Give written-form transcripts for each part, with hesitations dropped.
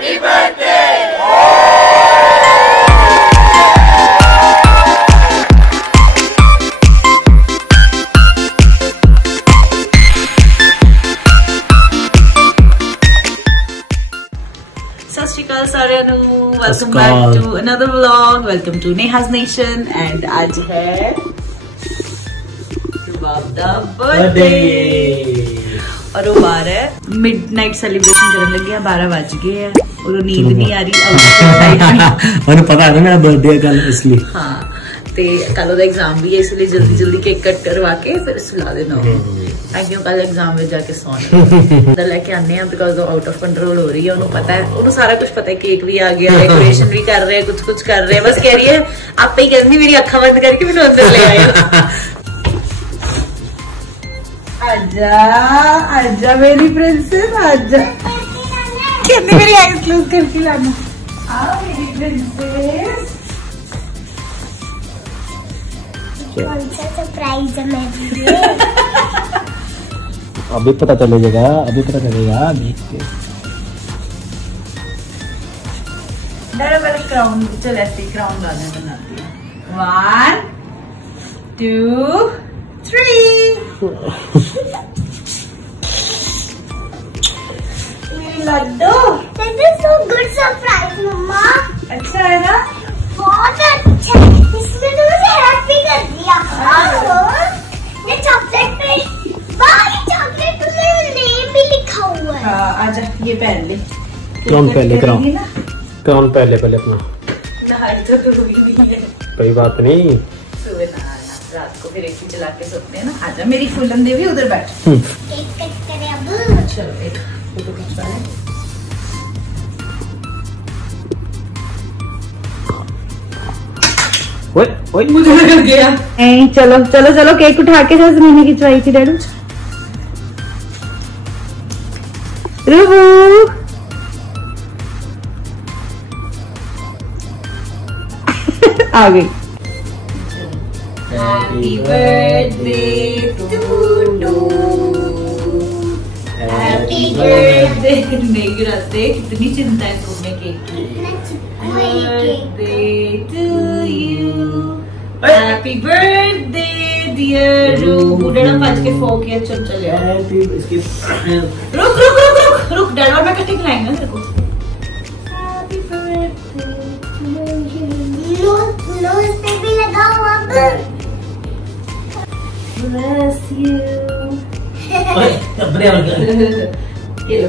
Happy birthday! सत श्री अकाल सारिਆਂ ਨੂੰ welcome back to another vlog. Welcome to Neha's nation and आज है रुबाब दा बर्थडे और वो बार है मिडनाइट सेलिब्रेशन करने लगे हैं। 12 बज गए हैं और नींद नहीं आ रही। और पता है मेरा बर्थडे है कल इसलिए। हाँ ते कल ओदा एग्जाम भी है इसलिए जल्दी जल्दी केक कट करवा के फिर सुला देना। ताकि कल एग्जाम में जाके सोना लेके आने हैं बिकॉज वो आउट ऑफ कंट्रोल हो रही है। उन्हें पता है, उन्हें सारा कुछ पता है। केक भी आ गया, डेकोरेशन भी कर रहे हैं, कुछ कुछ कर रहे हैं। बस कह रही है आप ही कहती मेरी अखा बंद करके मैंने अंदर ले आए। आजा आजा मेरी प्रिंसेस आजा। कहती मेरी आईज क्लोज करके लाना। आओ मेरी प्रिंसेस। कौन सा सरप्राइज है मेरे लिए? अभी पता चलेगा, अभी पता चलेगा। देख के पहले क्राउन, चल ऐसे क्राउन गाने बनाती है। 1 2 3। मेरी Laddu That is so good surprise, मम्मा। अच्छा है ना? बहुत अच्छा। इसमें तो मुझे हैप्पी कर दिया। ये चॉकलेट पे, ये चॉकलेट पे नेम भी लिखा हुआ है। हाँ आजा ये पहन ले। क्राउन पहले, क्राउन पहले अपना। नहाई तो हुई नहीं है। कोई बात नहीं, सुबह नहाना, रात को फिर एक चला के सोते हैं ना। आजा मेरी फूलन देवी उधर बैठ। केक कट करें अब। चलो एक फोटो खिंचवा लें। ओए मुझे लग गया। नहीं चलो चलो चलो केक उठा के जमीन खिंचवाई थी डैडू। रुबू आ गई। Happy birthday to happy birthday. नहीं गिराते, कितनी चिंता है तुम्हें केक की। Birthday to you, happy birthday dear Rubu. डैडा पाँच के फोक या चल चल यार। रुक रुक रुक रुक रुक, डैडा और मैं इकट्ठे खिलाएंगे तेरे को। हैप्पी बर्थडे नो इस पे भी लगा हुआ अब। bless you। ये लो।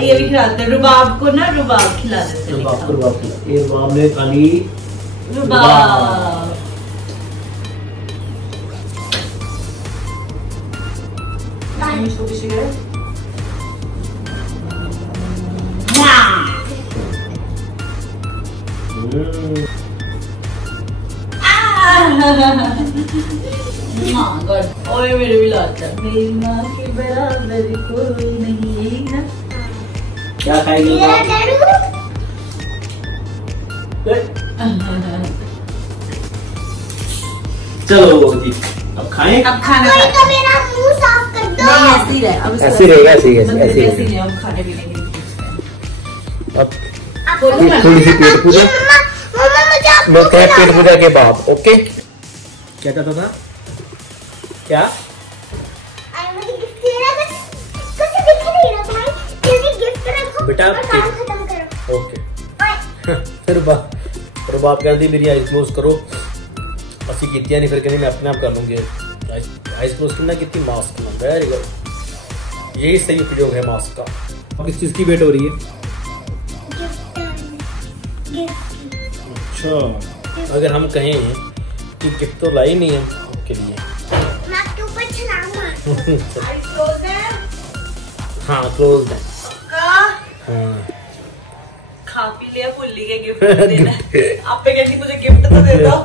ये भी खिलाते हैं रुबाब को ना, रुबाब खिला देते हैं। रुबाब में खाली रुबाब। इसको किसी करे ओए मेरे भी लाता। मेरी माँ के बराबर कोई नहीं ना। क्या खाएगी? चलो जी अब खाएं। अब खाना कोई तो मेरा मुंह साफ कर दो। नहीं ऐसे ही रहे। अब ऐसे रहेगा, ऐसे ही रहे। हम खाने पीने के लिए अब थोड़ी सी पेट पूजा। मैं कह पेट पूजा के बाद ओके। क्या कहता था? क्या बेटा? ओके फिर बाप कहती मेरी आइज क्लोज करो। असि कीतियां नहीं, फिर कहती मैं अपने आप कर लूंगी। आइज क्लोज करना कितनी मास्क ना। वेरी गुड, यही सही उपयोग है मास्क का। अब किस चीज की वेट हो रही है? अच्छा, अगर हम कहें कि गिफ्ट तो लाई नहीं है आपके लिए। हाँ क्लोज है। हाँ खा पी लिया, भूल गए गिफ्ट देना। आप पे कहती मुझे गिफ्ट तो दे दो।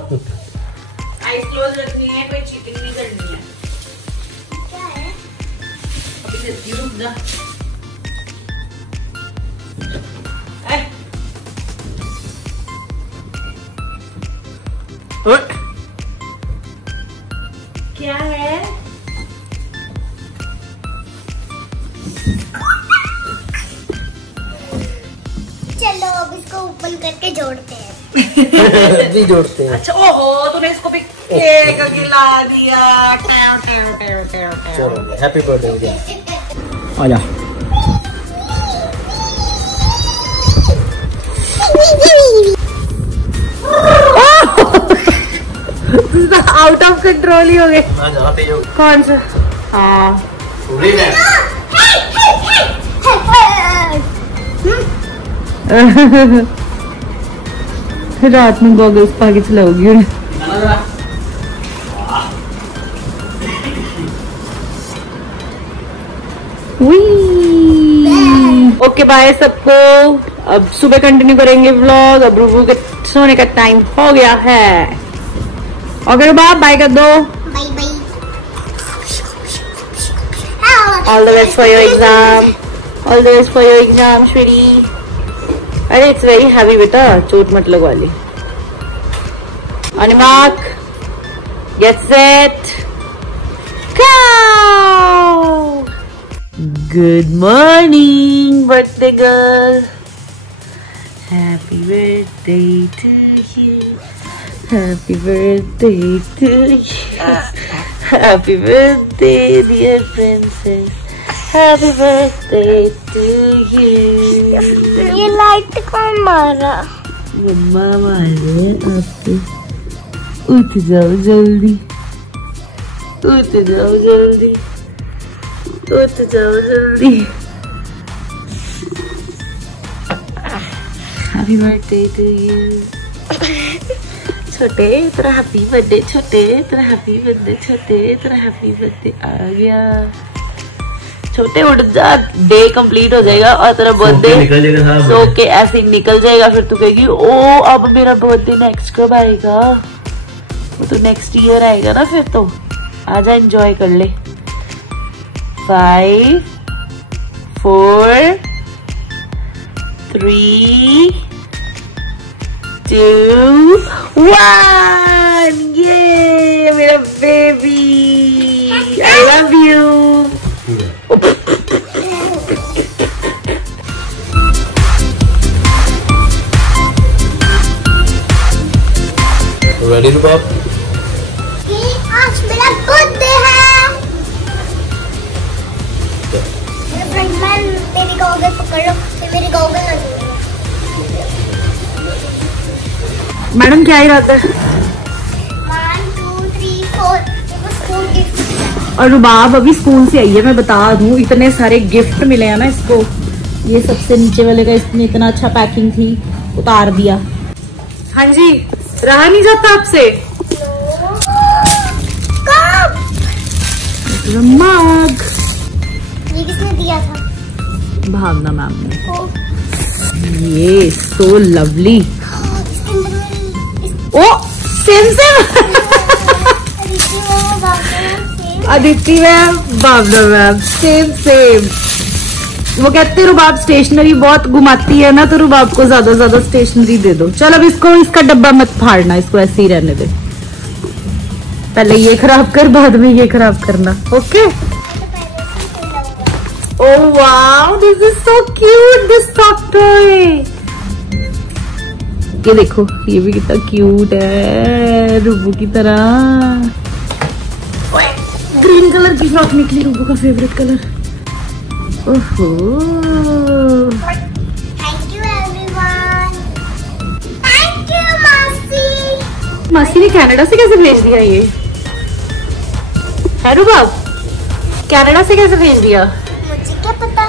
आइज क्लोज रखनी है, कोई चीटिंग नहीं करनी है। क्या है? अभी देती हूँ, रुक जा। क्या है? चलो अब इसको ओपन करके जोड़ते हैं। भी जोड़ते हैं। अच्छा ओहो तूने इसको भी केक खिला दिया। Happy birthday. आजा। आउट ऑफ कंट्रोल ही हो गए। कौन सा? हाँ रात में गॉगल्स पाके चलाओगी उन्हें। ओके बाय सबको। अब सुबह कंटिन्यू करेंगे व्लॉग। अब रूबू के सोने का टाइम हो गया है। ओके बाय बाय कर दो। Bye bye. All the best for your exam. All the best for your exam, sweetie. अरे it's very heavy बेटा, चोट मत लगवा ली। On your mark, get set, go! Good morning, birthday girl. Happy birthday to you. Happy birthday to you. Happy birthday, dear princess. Happy birthday to you. ये light कौन मारा? मम्मा मारे आपके। उठ जाओ जल्दी, उठ जाओ जल्दी, उठ जाओ जल्दी। Happy birthday to you. छोटे तेरा हैप्पी बर्थडे, छोटे तेरा हैप्पी बर्थडे, छोटे तेरा हैप्पी बर्थडे आ गया। छोटे उठ जा, डे कंप्लीट हो जाएगा और तेरा बर्थडे सो के ऐसे निकल जाएगा। फिर तू कहेगी ओ अब मेरा बर्थडे नेक्स्ट कब आएगा? वो तो नेक्स्ट ईयर आएगा ना। फिर तो आजा एंजॉय कर ले। 5 4 3 2 1 ये मेरा baby. I love you. Ready Rubab? आज मेरा बर्थडे है। फ्रेंडमैन मेरी गॉगल पकड़ लो, मेरी गॉगल ना दो। मैडम क्या ही रहता है? 1 2 3 4 स्कूल गिफ्ट। और रुबाब अभी स्कूल से आई है। मैं बता दूं इतने सारे गिफ्ट मिले हैं ना इसको। ये सबसे नीचे वाले का इसने इतना अच्छा पैकिंग थी, उतार दिया। हाँ जी, रहा नहीं जाता आपसे। मग ये किसने दिया था? भावना मैम ने। ये सो लवली। ओ सेम सेम। अदिति मैम, भावना मैम, सेम सेम। वो कहते रुबाब स्टेशनरी बहुत घुमाती है ना, तो रुबाब को ज्यादा ज्यादा स्टेशनरी दे दो। चल अब इसको, इसका डब्बा मत फाड़ना, इसको ऐसे ही रहने दे। पहले ये खराब कर, बाद में ये खराब करना। Okay. Oh wow, this is so cute, this soft toy. ये देखो, ये भी कितना क्यूट है, रूबू की तरह। ग्रीन कलर की फ्रॉक निकली, रूबू का फेवरेट कलर। ओहो, thank you everyone. Thank you मासी। मासी ने कनाडा से कैसे भेज दिया ये? है रूबाब, कनाडा से कैसे भेज दिया? मुझे क्या पता।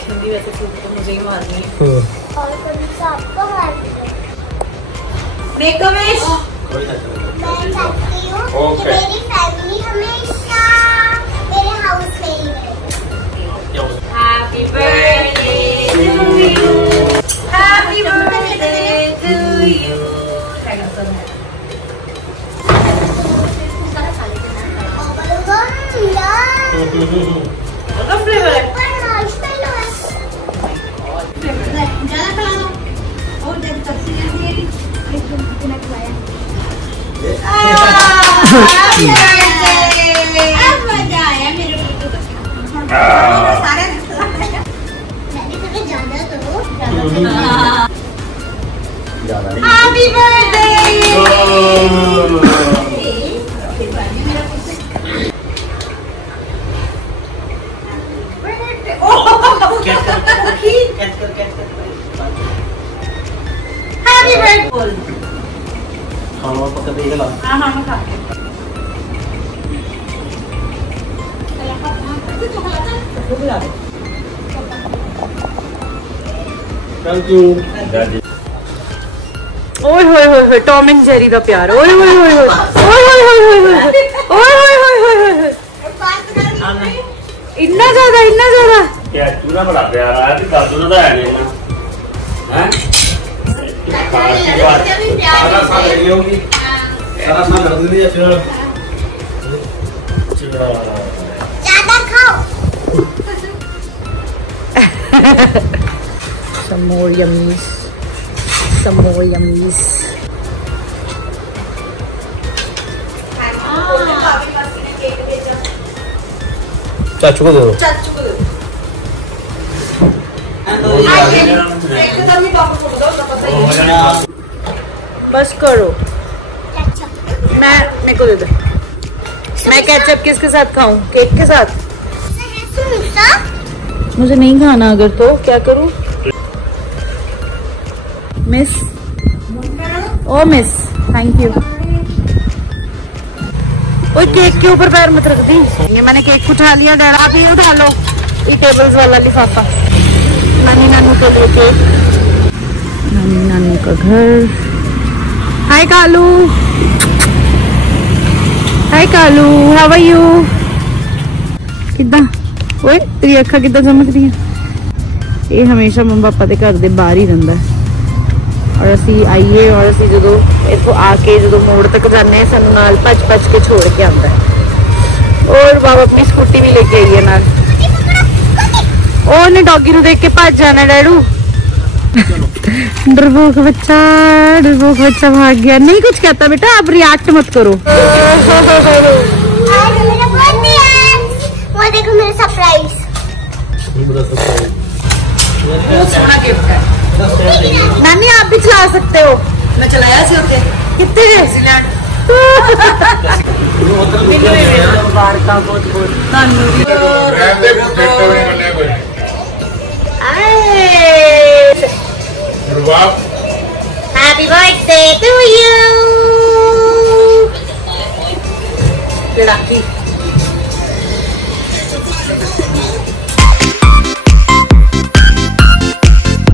हिंदी वैसे तो मुझे ही मारनी है। और कभी से आपको मेक अ विश। मैं चाहती हूँ कि मेरी फैमिली हमेशा मेरे हाउस में ही रहे। Happy birthday to you. Happy birthday to you. Flavour है। मजा आया मेरे को। Happy birthday. Happy birthday. खाना पका देगा ला। हाँ मैं खा के। Thank you. ओए होए होए होए टॉम एंड जेरी दा प्यार। ओए होए होए होए ओए होए होए होए होए ओए होए होए होए होए इतना ज्यादा क्या चूना बड़ा प्यार आया कि दादू ने तो है नहीं ना हैं खास की बात सारा साल ले होगी। सारा साल कर दूंगी या फिर ज्यादा खाओ। Some more yummies. Some more yummies. चाचू को दे दो। बस करो। मैं मेरे को दे दो। मैं केचप किसके साथ खाऊं? केक के साथ? मुझे नहीं खाना अगर तो क्या करूं? Miss oh miss thank you. ओए केक के ऊपर पैर मत रख दी। ये मैंने केक उठा लिया। डैड आप ही उठा लो ये टेबल्स वाला लिफाफा। नानी नानू को लेके नानी नानू का घर। हाय कालू। हाय कालू हाउ आर यू? किदा ओए तेरी अखा किदा चमक रही है। ये हमेशा मम्मा पापा के घर दे बाहर ही रहिंदा है। और असी आइए और असी जो इतों आके जो मोड़ तक जाने सानू नाल भज भज के छोड़ के आंदा है। और बाबा अपनी स्कूटी भी लेके आई है नाल। ओने डॉगी नु देख के भज जाना डैडू। डरपोक बच्चा भाग गया। नहीं कुछ कहता बेटा आप रिएक्ट मत करो। वो देखो मेरा सरप्राइज। गिफ्ट है। नानी आप भी चला सकते हो। मैं चलाया सी होते कितने New Zealand. Happy birthday to you. लड़ाकी